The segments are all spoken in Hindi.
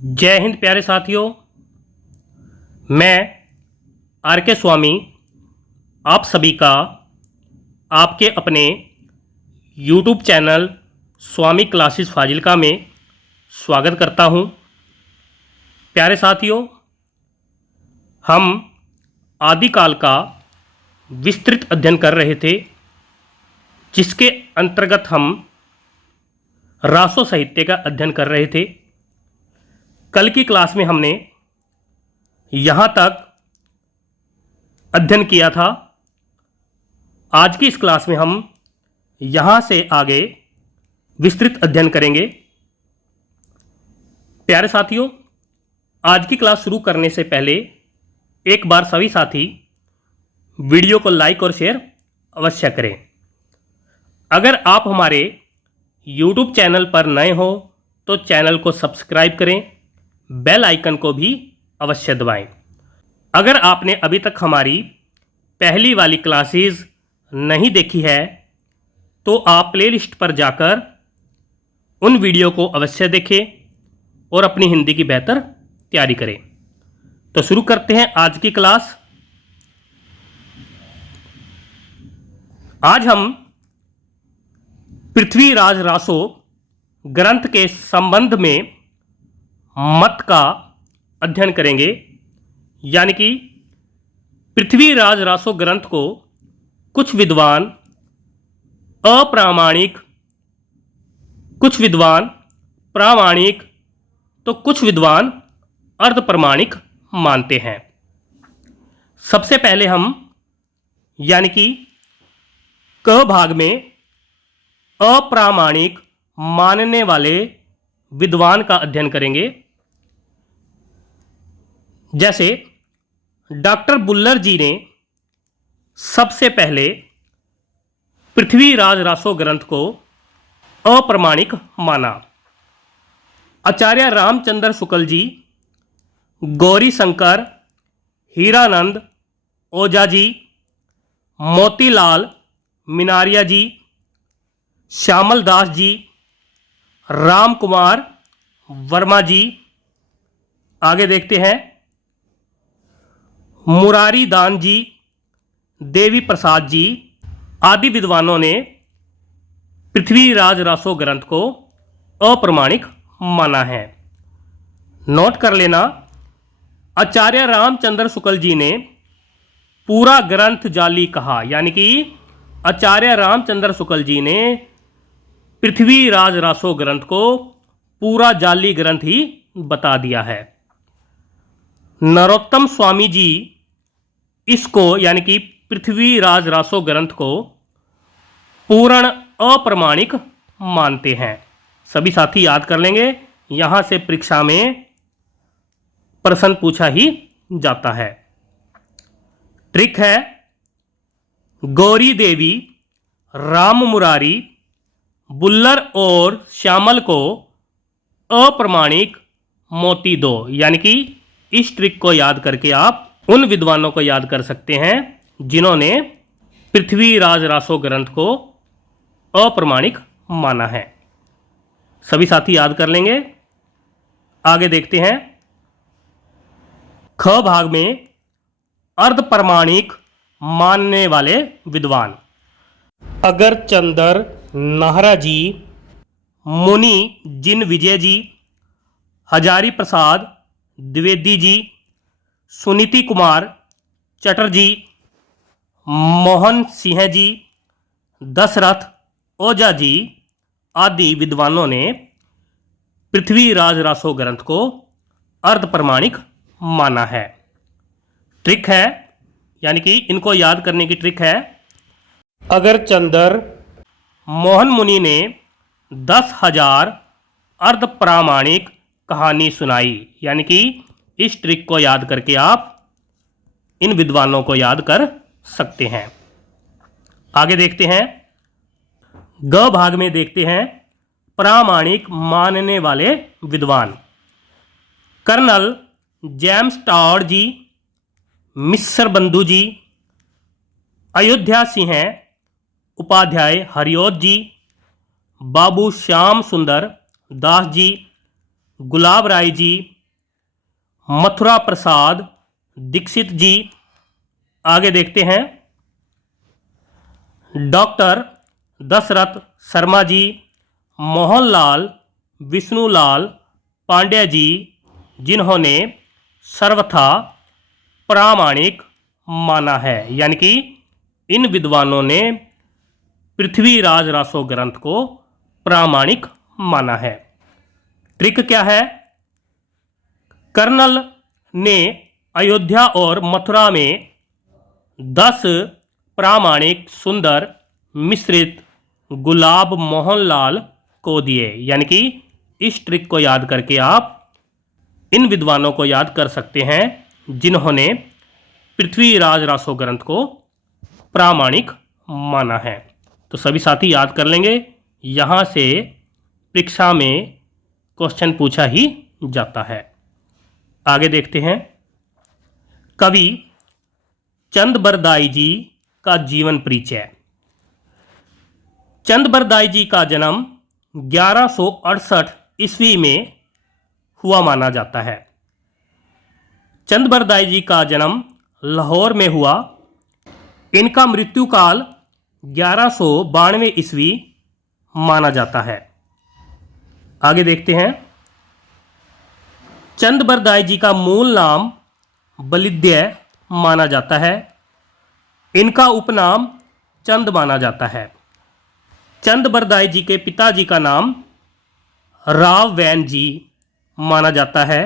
जय हिंद प्यारे साथियों। मैं आर के स्वामी आप सभी का आपके अपने YouTube चैनल स्वामी क्लासेस फाजिलका में स्वागत करता हूं। प्यारे साथियों, हम आदिकाल का विस्तृत अध्ययन कर रहे थे, जिसके अंतर्गत हम रासो साहित्य का अध्ययन कर रहे थे। कल की क्लास में हमने यहाँ तक अध्ययन किया था। आज की इस क्लास में हम यहाँ से आगे विस्तृत अध्ययन करेंगे। प्यारे साथियों, आज की क्लास शुरू करने से पहले एक बार सभी साथी वीडियो को लाइक और शेयर अवश्य करें। अगर आप हमारे YouTube चैनल पर नए हो तो चैनल को सब्सक्राइब करें, बेल आइकन को भी अवश्य दबाएं। अगर आपने अभी तक हमारी पहली वाली क्लासेस नहीं देखी है तो आप प्लेलिस्ट पर जाकर उन वीडियो को अवश्य देखें और अपनी हिंदी की बेहतर तैयारी करें। तो शुरू करते हैं आज की क्लास। आज हम पृथ्वीराज रासो ग्रंथ के संबंध में मत का अध्ययन करेंगे। यानी कि पृथ्वीराज रासो ग्रंथ को कुछ विद्वान अप्रामाणिक, कुछ विद्वान प्रामाणिक तो कुछ विद्वान अर्ध प्रमाणिक मानते हैं। सबसे पहले हम यानी कि क भाग में अप्रामाणिक मानने वाले विद्वान का अध्ययन करेंगे। जैसे डॉक्टर बुल्लर जी ने सबसे पहले पृथ्वीराज रासो ग्रंथ को अप्रमाणिक माना। आचार्य रामचंद्र शुक्ल जी, गौरी शंकर, हीरानंद ओझा जी, मोतीलाल मिनारिया जी, श्यामल दास जी, राम कुमार वर्मा जी, आगे देखते हैं मुरारी दान जी, देवी प्रसाद जी आदि विद्वानों ने पृथ्वीराज रासो ग्रंथ को अप्रमाणिक माना है। नोट कर लेना, आचार्य रामचंद्र शुक्ल जी ने पूरा ग्रंथ जाली कहा। यानी कि आचार्य रामचंद्र शुक्ल जी ने पृथ्वीराज रासो ग्रंथ को पूरा जाली ग्रंथ ही बता दिया है। नरोत्तम स्वामी जी इसको यानी कि पृथ्वीराज रासो ग्रंथ को पूर्ण अप्रमाणिक मानते हैं। सभी साथी याद कर लेंगे, यहां से परीक्षा में प्रश्न पूछा ही जाता है। ट्रिक है, गौरी देवी, राम मुरारी, बुल्लर और श्यामल को अप्रमाणिक मोती दो। यानी कि इस ट्रिक को याद करके आप उन विद्वानों को याद कर सकते हैं जिन्होंने पृथ्वीराज रासो ग्रंथ को अप्रमाणिक माना है। सभी साथी याद कर लेंगे। आगे देखते हैं, ख भाग में अर्ध प्रमाणिक मानने वाले विद्वान अगर चंदर नाहरा जी, मुनि जिन विजय जी, हजारी प्रसाद द्विवेदी जी, सुनीति कुमार चटर्जी, मोहन सिंह जी, दशरथ ओझा जी आदि विद्वानों ने पृथ्वीराज रासो ग्रंथ को अर्ध प्रमाणिक माना है। ट्रिक है, यानी कि इनको याद करने की ट्रिक है, अगर चंदर मोहन मुनि ने 10,000 अर्ध प्रामाणिक कहानी सुनाई। यानी कि इस ट्रिक को याद करके आप इन विद्वानों को याद कर सकते हैं। आगे देखते हैं, ग भाग में देखते हैं प्रामाणिक मानने वाले विद्वान कर्नल जेम्स टॉड जी, मिस्र बंधु जी, अयोध्या सिंह उपाध्याय हरिओत जी, बाबू श्याम सुंदर दास जी, गुलाब राय जी, मथुरा प्रसाद दीक्षित जी। आगे देखते हैं, डॉक्टर दशरथ शर्मा जी, मोहनलाल विष्णुलाल पांड्या जी, जिन्होंने सर्वथा प्रामाणिक माना है। यानी कि इन विद्वानों ने पृथ्वीराज रासो ग्रंथ को प्रामाणिक माना है। ट्रिक क्या है? कर्नल ने अयोध्या और मथुरा में 10 प्रामाणिक सुंदर मिश्रित गुलाब मोहनलाल को दिए। यानी कि इस ट्रिक को याद करके आप इन विद्वानों को याद कर सकते हैं जिन्होंने पृथ्वीराज रासो ग्रंथ को प्रामाणिक माना है। तो सभी साथी याद कर लेंगे, यहाँ से परीक्षा में क्वेश्चन पूछा ही जाता है। आगे देखते हैं, कवि चंद बरदाई जी का जीवन परिचय। चंद बरदाई जी का जन्म 1168 ईस्वी में हुआ माना जाता है। चंद बरदाई जी का जन्म लाहौर में हुआ। इनका मृत्यु काल 1192 ईस्वी माना जाता है। आगे देखते हैं, चंद बरदाई जी का मूल नाम बलिद्य माना जाता है। इनका उपनाम चंद माना जाता है। चंद बरदाई जी के पिताजी का नाम राव वैन जी माना जाता है।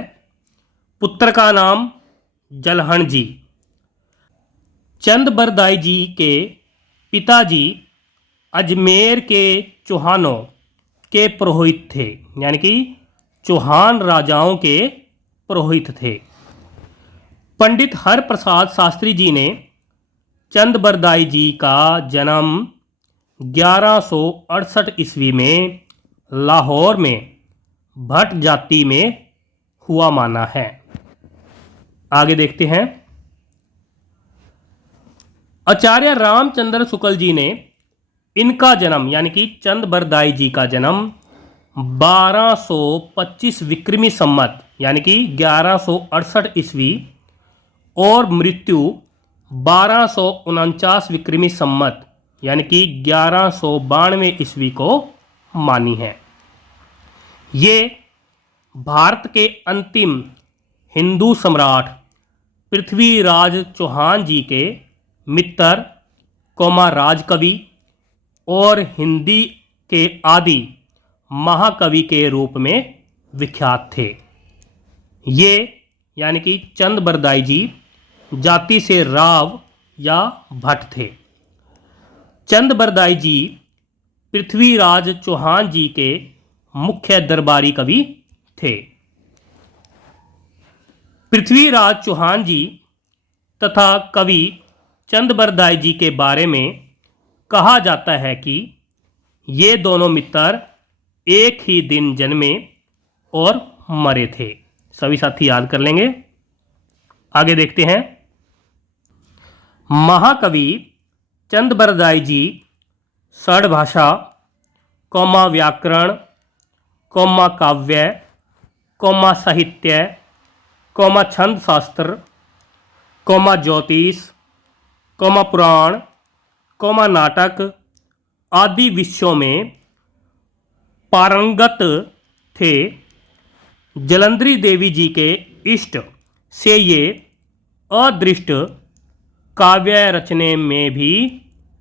पुत्र का नाम जलहण जी। चंद बरदाई जी के पिताजी अजमेर के चौहानों के पुरोहित थे। यानी कि चौहान राजाओं के पुरोहित थे। पंडित हरप्रसाद शास्त्री जी ने चंद बरदाई जी का जन्म 1168 ईस्वी में लाहौर में भट्ट जाति में हुआ माना है। आगे देखते हैं, आचार्य रामचंद्र शुक्ल जी ने इनका जन्म यानी कि चंद बरदाई जी का जन्म 1225 विक्रमी संवत यानी कि 1168 ईस्वी और मृत्यु 1249 विक्रमी संवत यानी कि 1192 ईस्वी को मानी है। ये भारत के अंतिम हिंदू सम्राट पृथ्वीराज चौहान जी के मित्र कोमा राजकवि और हिंदी के आदि महाकवि के रूप में विख्यात थे। ये यानी कि चंद बरदाई जी जाति से राव या भट्ट थे। चंद बरदाई जी पृथ्वीराज चौहान जी के मुख्य दरबारी कवि थे। पृथ्वीराज चौहान जी तथा कवि चंद बरदाई जी के बारे में कहा जाता है कि ये दोनों मित्र एक ही दिन जन्मे और मरे थे। सभी साथी याद कर लेंगे। आगे देखते हैं, महाकवि चंद बरदाई जी षड भाषा, कौमा व्याकरण, कौमा काव्य, कौमा साहित्य, कौमा छंद शास्त्र, कौमा ज्योतिष, कौमा पुराण, कौमा नाटक आदि विषयों में पारंगत थे। जलंधरी देवी जी के इष्ट से ये अदृष्ट काव्य रचने में भी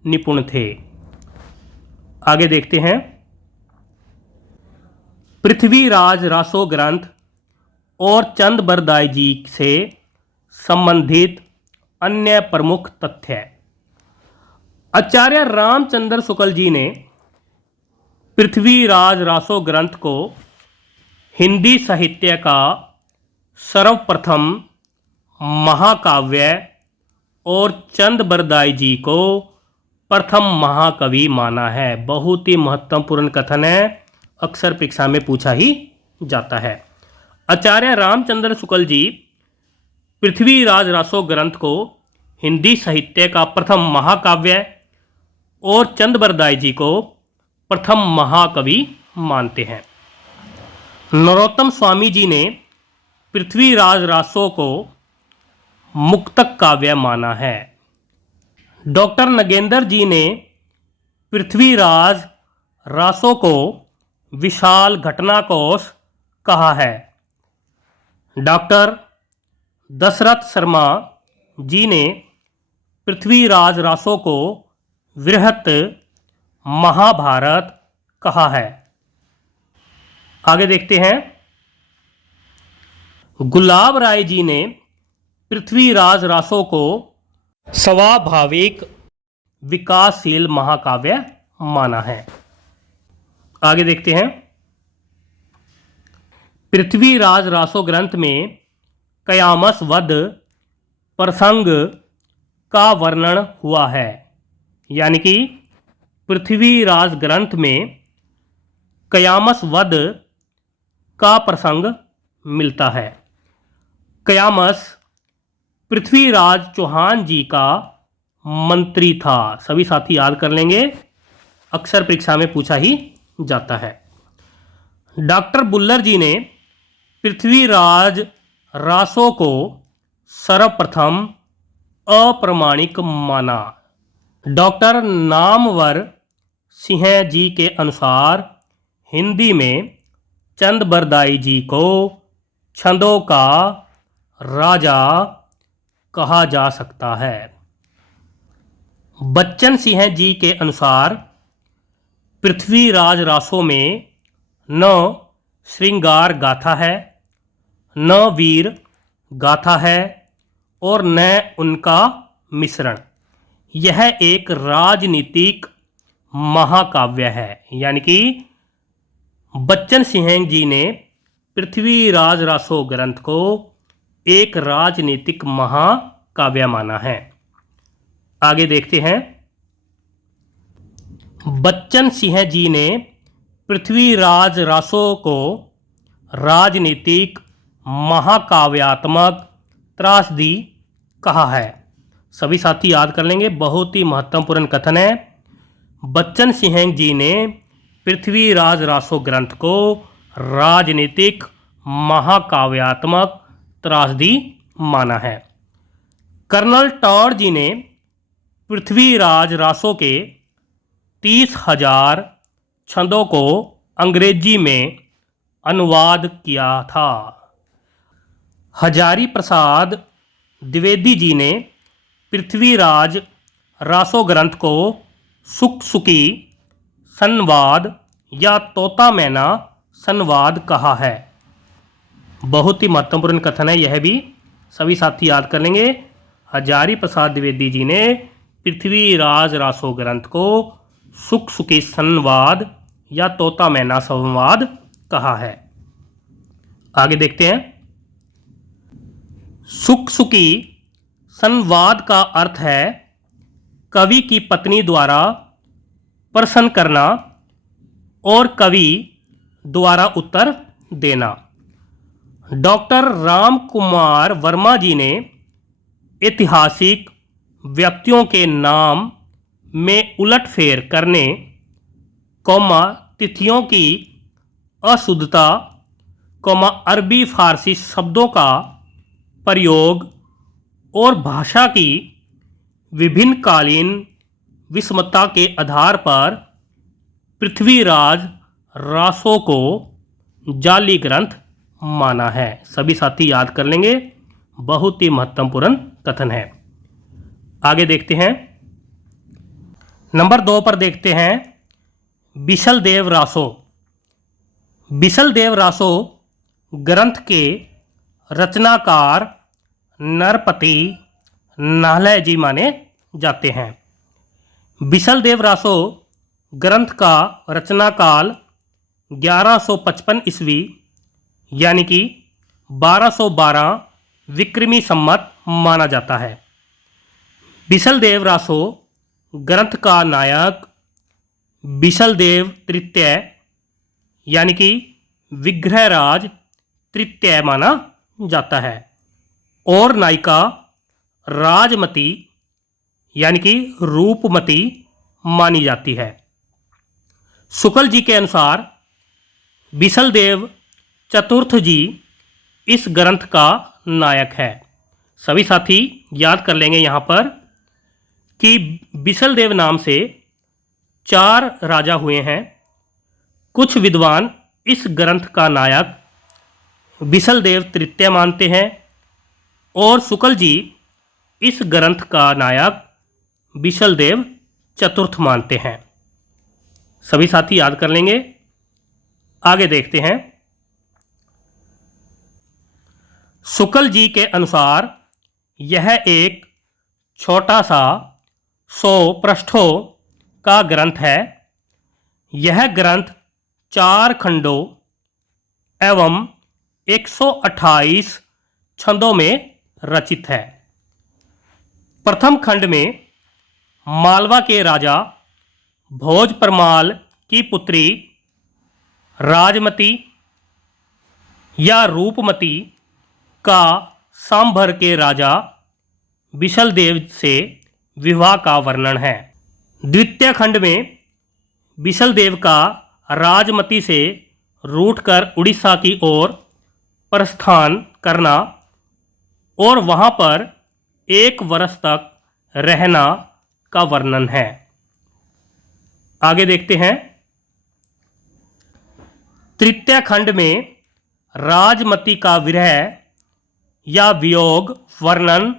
निपुण थे। आगे देखते हैं, पृथ्वीराज रासो ग्रंथ और चंद बरदाई जी से संबंधित अन्य प्रमुख तथ्य। आचार्य रामचंद्र शुक्ल जी ने पृथ्वीराज रासो ग्रंथ को हिंदी साहित्य का सर्वप्रथम महाकाव्य और चंद बरदाई जी को प्रथम महाकवि माना है। बहुत ही महत्वपूर्ण कथन है, अक्सर परीक्षा में पूछा ही जाता है। आचार्य रामचंद्र शुक्ल जी पृथ्वीराज रासो ग्रंथ को हिंदी साहित्य का प्रथम महाकाव्य और चंद बरदाई जी को प्रथम महाकवि मानते हैं। नरोत्तम स्वामी जी ने पृथ्वीराज रासो को मुक्तक काव्य माना है। डॉक्टर नगेंद्र जी ने पृथ्वीराज रासो को विशाल घटनाकोश कहा है। डॉक्टर दशरथ शर्मा जी ने पृथ्वीराज रासो को वृहत महाभारत कहा है। आगे देखते हैं। गुलाब राय जी ने पृथ्वीराज रासो को स्वाभाविक विकासशील महाकाव्य माना है। आगे देखते हैं। पृथ्वीराज रासो ग्रंथ में कयामस वध प्रसंग का वर्णन हुआ है। यानी कि पृथ्वीराज ग्रंथ में कयामस वध का प्रसंग मिलता है। कयामस पृथ्वीराज चौहान जी का मंत्री था। सभी साथी याद कर लेंगे, अक्सर परीक्षा में पूछा ही जाता है। डॉक्टर बुल्लर जी ने पृथ्वीराज रासो को सर्वप्रथम अप्रमाणिक माना। डॉक्टर नामवर सिंह जी के अनुसार हिंदी में चंद बरदाई जी को छंदों का राजा कहा जा सकता है। बच्चन सिंह जी के अनुसार पृथ्वीराज रासो में न श्रृंगार गाथा है, न वीर गाथा है और न उनका मिश्रण। यह एक राजनीतिक महाकाव्य है। यानी कि बच्चन सिंह जी ने पृथ्वीराज रासो ग्रंथ को एक राजनीतिक महाकाव्य माना है। आगे देखते हैं। बच्चन सिंह जी ने पृथ्वीराज रासो को राजनीतिक महाकाव्यात्मक त्रासदी कहा है। सभी साथी याद कर लेंगे, बहुत ही महत्वपूर्ण कथन है। बच्चन सिंह जी ने पृथ्वीराज रासो ग्रंथ को राजनीतिक महाकाव्यात्मक त्रासदी माना है। कर्नल टॉड जी ने पृथ्वीराज रासो के 30,000 छंदों को अंग्रेजी में अनुवाद किया था। हजारी प्रसाद द्विवेदी जी ने पृथ्वीराज रासो ग्रंथ को सुख-सुखी संवाद या तोता मैना संवाद कहा है। बहुत ही महत्वपूर्ण कथन है यह भी, सभी साथी याद कर लेंगे। हजारी प्रसाद द्विवेदी जी ने पृथ्वीराज रासो ग्रंथ को सुख-सुखी संवाद या तोता मैना संवाद कहा है। आगे देखते हैं। सुख-सुखी संवाद का अर्थ है कवि की पत्नी द्वारा प्रश्न करना और कवि द्वारा उत्तर देना। डॉक्टर राम कुमार वर्मा जी ने ऐतिहासिक व्यक्तियों के नाम में उलटफेर करने, तिथियों की अशुद्धता, अरबी फारसी शब्दों का प्रयोग और भाषा की विभिन्न कालीन विषमता के आधार पर पृथ्वीराज रासो को जाली ग्रंथ माना है। सभी साथी याद कर लेंगे, बहुत ही महत्वपूर्ण कथन है। आगे देखते हैं। नंबर 2 पर देखते हैं बिशलदेव रासो। बिशलदेव रासो ग्रंथ के रचनाकार नरपति नाहले जी माने जाते हैं। बिशलदेव रासो ग्रंथ का रचनाकाल 1155 ईस्वी यानी कि 1212 विक्रमी संवत माना जाता है। बिशलदेव रासो ग्रंथ का नायक बिशलदेव तृतीय यानी कि विग्रहराज तृतीय माना जाता है और नायिका राजमती यानी कि रूपमती मानी जाती है। शुक्ल जी के अनुसार बिशलदेव चतुर्थ जी इस ग्रंथ का नायक है। सभी साथी याद कर लेंगे यहाँ पर कि बिसलदेव नाम से 4 राजा हुए हैं। कुछ विद्वान इस ग्रंथ का नायक बिसलदेव तृतीय मानते हैं और शुक्ल जी इस ग्रंथ का नायक बिसलदेव चतुर्थ मानते हैं। सभी साथी याद कर लेंगे। आगे देखते हैं। शुक्ल जी के अनुसार यह एक छोटा सा 100 पृष्ठों का ग्रंथ है। यह ग्रंथ 4 खंडों एवं 128 छंदों में रचित है। प्रथम खंड में मालवा के राजा भोज परमाल की पुत्री राजमती या रूपमती का सांभर के राजा बिसलदेव से विवाह का वर्णन है। द्वितीय खंड में बिसलदेव का राजमती से रूठकर उड़ीसा की ओर प्रस्थान करना और वहां पर 1 वर्ष तक रहना का वर्णन है। आगे देखते हैं। तृतीय खंड में राजमती का विरह या वियोग वर्णन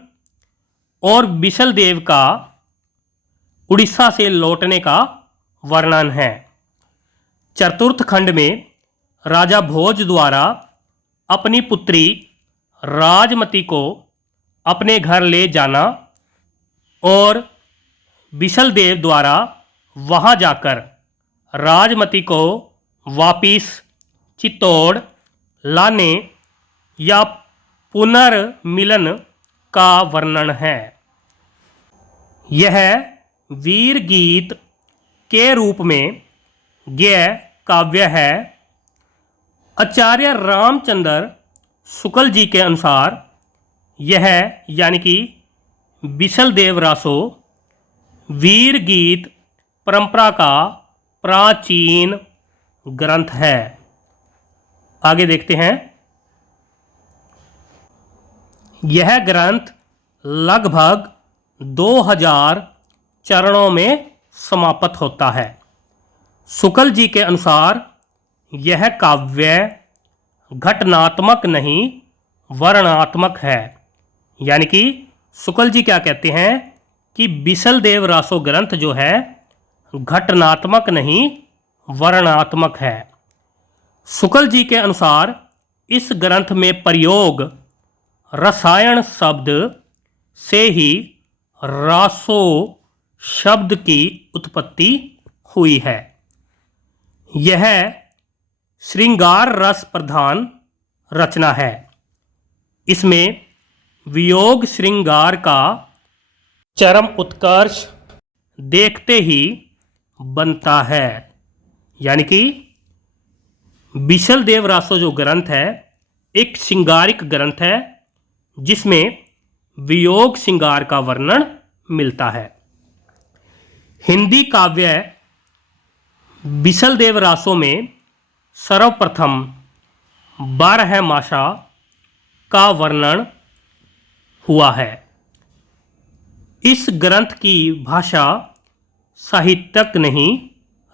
और बिसलदेव का उड़ीसा से लौटने का वर्णन है। चतुर्थ खंड में राजा भोज द्वारा अपनी पुत्री राजमती को अपने घर ले जाना और बिसलदेव द्वारा वहां जाकर राजमती को वापिस चित्तौड़ लाने या पुनर्मिलन का वर्णन है। यह वीर गीत के रूप में ज्ञेय काव्य है। आचार्य रामचंद्र शुक्ल जी के अनुसार यह यानी कि बिसलदेव रासो वीर गीत परंपरा का प्राचीन ग्रंथ है। आगे देखते हैं। यह ग्रंथ लगभग 2000 चरणों में समाप्त होता है। शुक्ल जी के अनुसार यह काव्य घटनात्मक नहीं वर्णनात्मक है। यानी कि शुक्ल जी क्या कहते हैं कि बिसलदेव रासो ग्रंथ जो है घटनात्मक नहीं वर्णनात्मक है। शुक्ल जी के अनुसार इस ग्रंथ में प्रयोग रसायन शब्द से ही रासो शब्द की उत्पत्ति हुई है। यह श्रृंगार रस प्रधान रचना है। इसमें वियोग श्रृंगार का चरम उत्कर्ष देखते ही बनता है। यानी कि बिसलदेव रासो जो ग्रंथ है एक श्रृंगारिक ग्रंथ है जिसमें वियोग श्रृंगार का वर्णन मिलता है। हिंदी काव्य बिसलदेव रासो में सर्वप्रथम 12 मासा का वर्णन हुआ है। इस ग्रंथ की भाषा साहित्यक नहीं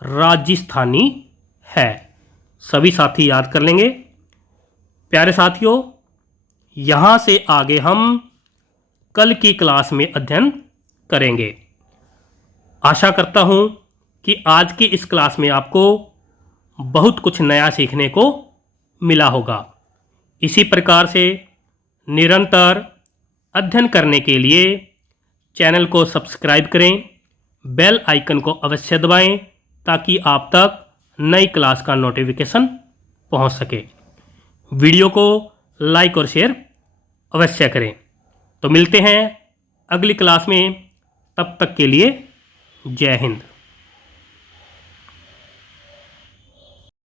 राजस्थानी है। सभी साथी याद कर लेंगे। प्यारे साथियों, यहाँ से आगे हम कल की क्लास में अध्ययन करेंगे। आशा करता हूँ कि आज की इस क्लास में आपको बहुत कुछ नया सीखने को मिला होगा। इसी प्रकार से निरंतर अध्ययन करने के लिए चैनल को सब्सक्राइब करें, बेल आइकन को अवश्य दबाएं ताकि आप तक नई क्लास का नोटिफिकेशन पहुंच सके। वीडियो को लाइक और शेयर अवश्य करें। तो मिलते हैं अगली क्लास में। तब तक के लिए जय हिंद।